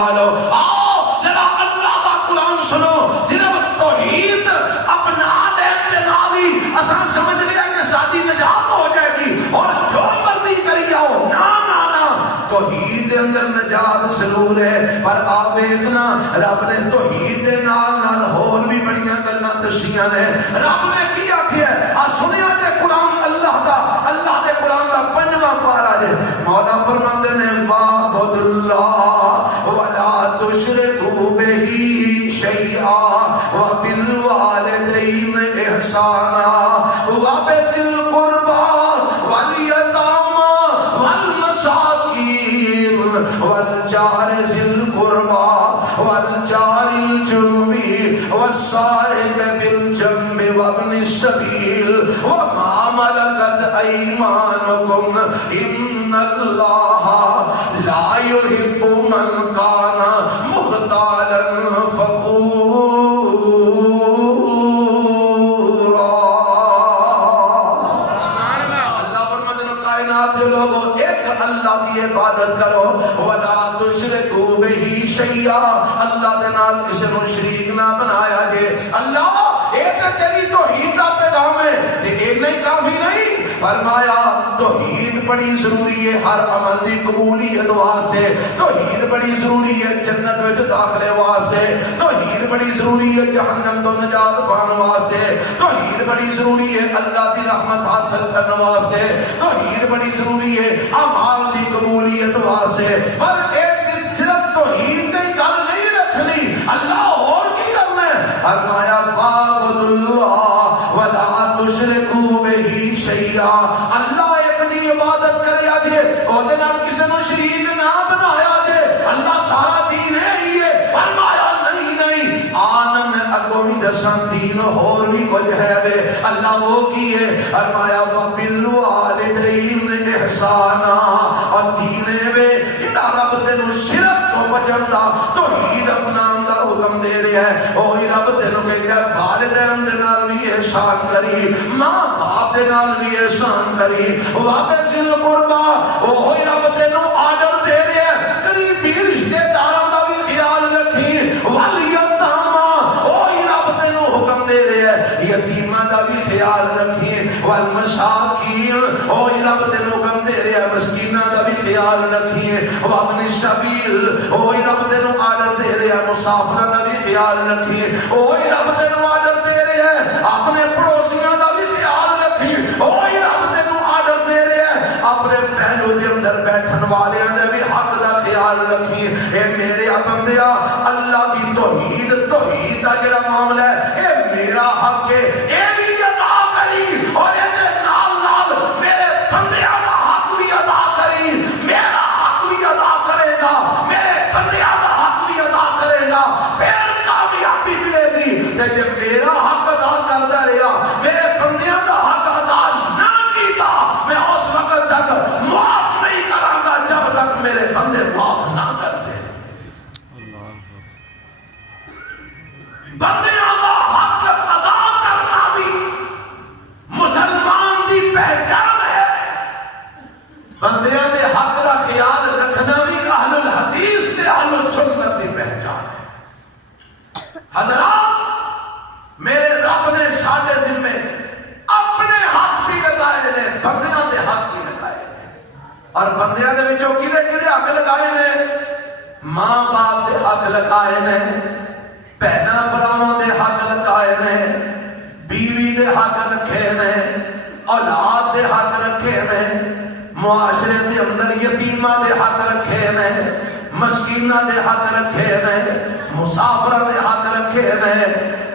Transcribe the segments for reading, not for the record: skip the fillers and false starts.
آؤ ذرا اللہ کا قرآن سنو، صرف توحید اپنا لیتے نالی اساں سمجھ لیا کہ ساری نجات ہو جائے گی اور جو مرضی کری جاؤ، نا نا نا، توحید دے اندر نجات ضرور ہے، پر آپ دیکھنا رب نے توحید دے نال نال اور بھی بڑیاں گلاں دسیاں نے۔ رب نے کیا کیا سنیا تے قرآن اللہ دے قرآن دا 5واں پارا جے، مولا فرماتے نے وَاعْبُدُ اللَّهَ وَلَا تُشْرِكُوا بِهِ شَيْئًا وَبِالْوَالِدَيْنِ إِحْسَانًا وَبِذِي الْقُرْبَى وَالْيَتَامَى وَالْمَسَاكِينِ وَالْجَارِ ذِي الْقُرْبَى وَالْجَارِ الْجُنُبِ وَالصَّاحِبِ بِالْجَنبِ وَابْنِ السَّبِيلِ وَمَا مَلَكَتْ أَيْمَانُكُمْ إِنَّ اللَّهَ لَا يُحِبُّ مَنْ كَانَ مُخْتَالًا فَخُورًا۔ اللہ فرماتے ہیں کائنات کے لوگوں ایک اللہ کی عبادت کرو، وَلَا تُشْرِكُوا بِهِ شَيْئًا، اللہ کے نال کسی کو شریک نہ بنایا جے۔ اللہ ایک تیری توحید کا پیغام ہے، لیکن نہیں کافی نہیں، فرمایا توحید بڑی ضروری ہے ہر عمل دی قبولیت واسطے، توحید بڑی ضروری ہے جنت وچ داخلے واسطے، توحید بڑی ضروری ہے جہنم تو نجات پان واسطے، توحید بڑی ضروری ہے اللہ دی رحمت حاصل کرنے واسطے، توحید بڑی ضروری ہے اعمال دی قبولیت واسطے۔ پر ایک صرف توحید کی گل نہیں رکھنی، اللہ اور کی کرنا ہے، فرمایا وَاعْبُدُ اللَّهَ وَلَا تُشْرِكُوا بِهِ شَيْئًا، اللہ ایک دی عبادت کریا جے، او دے نال کسے نو شریک نہ بنایا جے، اللہ سارا دین ہے ہی ہے، فرمایا نہیں آن میں اگوں بھی دساں دین اور بھی کچھ ہے وے، اللہ وہ کی ہے، فرمایا وَبِالْوَالِدَيْنِ إِحْسَانًا، اور دینے وے ادا رب تینو شرک تو بچن دا توحید اپنان دا حکم دے رہا ہے، اور رب تینو کہتا ہے والدین دے نال بھی احسان کری، ماں باپ دے نال بھی احسان کری، وَبِذِي الْقُرْبَى، وہی رب تینو آرڈر دے رہا ہے قریبی رشتے داراں دا بھی خیال رکھی، وَالْيَتَامَى، وہی رب تینو حکم دے رہا ہے یتیماں دا بھی خیال رکھی، وَالْمَسَاكِينَ، وہی رب تینو حکم دے رہا ہے مسکیناں دا بھی خیال رکھی، وَابْنِ السَّبِيلِ، وہی رب تینو آرڈر دے رہا ہے مسافراں دا بھی خیال رکھی، وہی رب تینو آرڈر دے رہا ہے اپنے پڑوسیاں دا بھی خیال رکھی، وہی رب تینو آرڈر دے رہا ہے اپنے پہلو دے اندر بیٹھن والے دے بھی حق دا خیال رکھی۔ اے میرے بندیا، اللہ دی توحید دا جڑا معاملہ ہے اے میرا حق ہے، اے بھی ادا کری، اور اے دے نال نال میرے بندیاں دا حق بھی ادا کری، میرا حق بھی ادا کرے گا، میرے بندیاں دا حق بھی ادا کرے گا، پھر کامیابی ملے گی۔ تے جب میرا حق ادا کردا رہیا، میرے بندیاں دا حق ادا نہ کیتا، میں اس وقت تک معاف نہیں کراں گا جب تک میرے بندے معاف نہ کر دے۔ بندیاں دا حق ادا کرنا بھی مسلمان دی پہچان ہے، بندیاں دے حق دا خیال رکھنا بھی اہل الحدیث تے اہل السنت دی پہچان ہے۔ حضرات، میرے رب نے سارے ذمے اپنے حق بھی لگائے نے، بندیاں دے حق بھی لگائے نے، اور بندیاں دے وچوں کدے حق لگائے نے؟ ماں باپ دے حق لگائے نے، بہناں بھراواں دے حق لگائے نے، بیوی دے حق رکھے نے، اولاد دے حق رکھے نے، معاشرے دے اندر یتیماں دے حق رکھے نے، مسکیناں دے حق رکھے نے، مسافراں دے حق رکھے نے،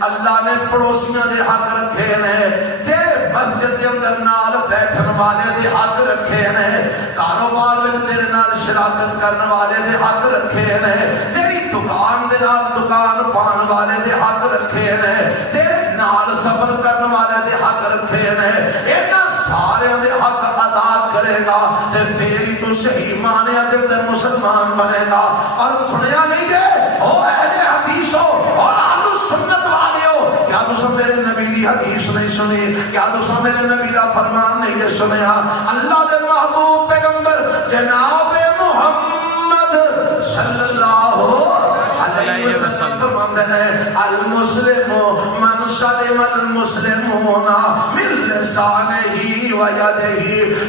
اللہ نے پڑوسیاں دے حق رکھے نے، تے مسجد دے اندر نال بیٹھن والے دے حق رکھے نے، کاروبار وچ تیرے نال شراکت کرن والے دے حق رکھے نے، تیری دکان دے نال دکان پان والے دے حق رکھے نے، تیرے نال سفر کرن والے دے حق رکھے نے، انہاں سارے دے حق ادا کرے گا تے پھر ہی تو صحیح معنی دے اندر مسلمان بنے گا۔ اور سنیا نہیں جے او اہل حدیث ہو اور اہل سنت والے ہو، کیا تساں میرے نبی دی حدیث نہیں سنی؟ کیا تساں میرے نبی دا فرمان نہیں جے سنیا؟ اللہ دے محبوب پیغمبر جناب محمد صلی اللہ علیہ وسلم فرماتے ہیں المسلم من سلم المسلمون من لسانہ و یدہ،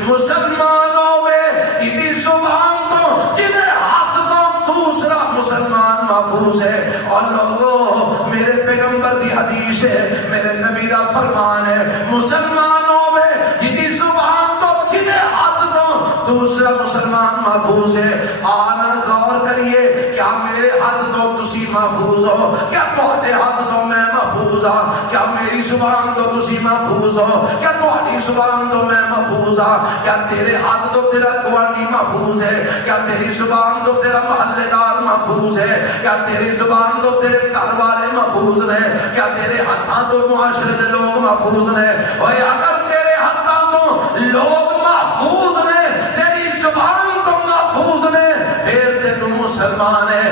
مسلمانوں میں اتنی زبان تو جنہیں ہاتھ تو دوسرا مسلمان محفوظ ہے۔ اور لوگوں میرے پیغمبر دی حدیث ہے، میرے نبی دا فرمان ہے، مسلمانوں میں اتنی زبان تو جنہیں ہاتھ تو دوسرا مسلمان محفوظ ہے۔ آنا غور کریے، کیا میرے ہاتھ تو تسی محفوظ ہو؟ کیا تہاڈے ہاتھ تو میں محفوظ ہاں؟ کیا میری زبان تو تسی محفوظ ہو؟ کیا تہاڈی زبان تو میں محفوظ ہاں؟ کیا تیرے ہاتھ تو تیرا گوانڈی محفوظ ہے؟ کیا تیری زبان تو تیرا محلے دار محفوظ ہے؟ کیا تیری زبان تو تیرے گھر والے محفوظ نے؟ کیا تیرے ہاتھاں تو معاشرے دے لوگ محفوظ نے؟ اور اگر تیرے ہاتھاں تو لوگ محفوظ نے، تیری زبان تو محفوظ نے، پھر تے تو مسلمان ہے۔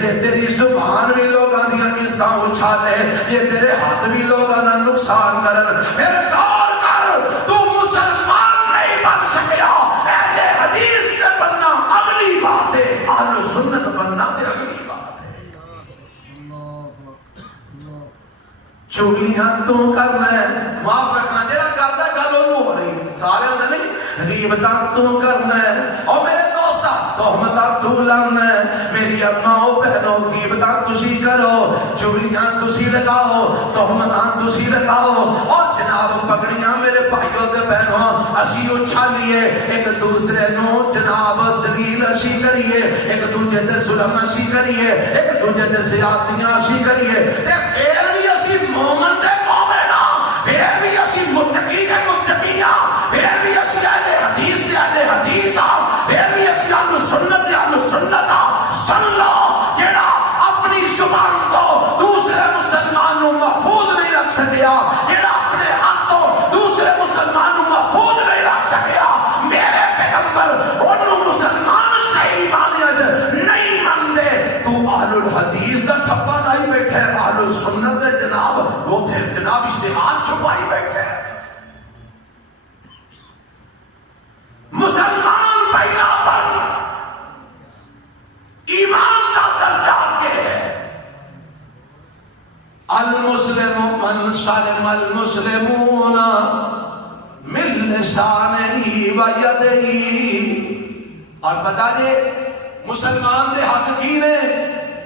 کہ تیری زبان بھی لوگاں دی عزتاں اچھالے، یہ تیرے ہاتھ بھی لوگاں دا نقصان کرن، پھر غور کر، تو مسلمان نہیں بن سکیا۔ اہل حدیث تے بننا اگلی بات ہے، اہل سنت بننا تے اگلی بات ہے۔ چگلیاں تو کرنا ہے، معاف رکھنا، جڑا کرتا ہے گل اونوں ہو رہی ہے، سارے ہوندے نہیں، غیبتاں تو کرنا ہے، اور میرے دوستا تہمتاں تو لانا ہے، میری اماں بہنوں غیبتاں تسی کرو، چگلیاں تسی لگاؤ، تہمتاں تسی لگاؤ، اور جناب پگڑیاں میرے بھائیوں تے بہنوں اسی اچھالیے، ایک دوسرے نو جناب ذلیل اسی کریے، ایک دوجے تے ظلم اسی کریے، ایک دوجے تے زیادتیاں اسی کریے، تے پھر بھی اسی مومن تے مومنہ، پھر بھی اسی متقی تے متقیاں، پھر بھی اسی اہل حدیث تے اہل حدیث، پھر بھی اسی اہل سنت تے اہل سنت۔ سن لو، جڑا اپنی زبان کو دوسرے مسلمان نو محفوظ نہیں رکھ سکیا، جڑا اپنے ہاتھ تو دوسرے مسلمان نو محفوظ نہیں رکھ سکیا، میرے پیغمبر انہوں مسلمان صحیح معنی نہیں مانتے، تو اہل الحدیث دا ٹھپا لائی بیٹھے، اہل سنت دے جناب وہ تھے جناب اشتہار چھپائی بیٹھے۔ مسلمان پہلا پر ایمان کا درجہ کے ہے، المسلم من سلم المسلمون من لسانہ و یدہ۔ اور بتا دے مسلمان دے حق کی نے،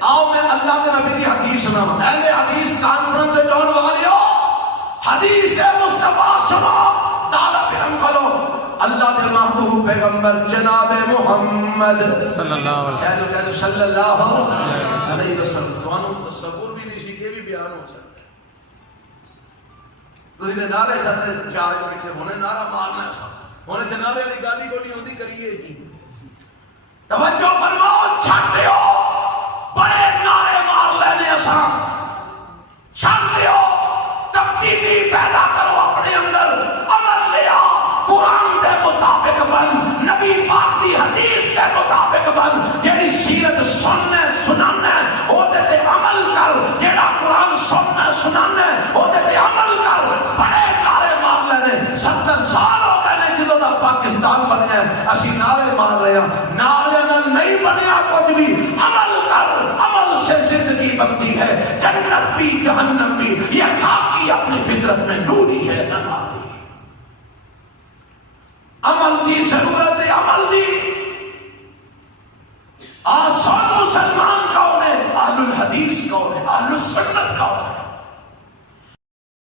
آؤ میں اللہ کے نبی کی حدیث سنا، اہل حدیث کانفرنس دے جان والیو، حدیث مصطفیٰ سنا، تعالیٰ بہم کرو، اللہ کے محبوب پیغمبر جناب محمد صلی اللہ علیہ وسلم، صلی اللہ علیہ وسلم۔ تو انہوں تصور بھی نہیں سی کہ بھی بیان ہو سکتا ہے، تو انہیں نعرے ساتھے چاہے بیٹھے انہیں نعرہ مارنا ہے، انہیں جنارے علی گالی کو نہیں ہوتی کریے کی توجہ فرماؤ، چھٹ دیو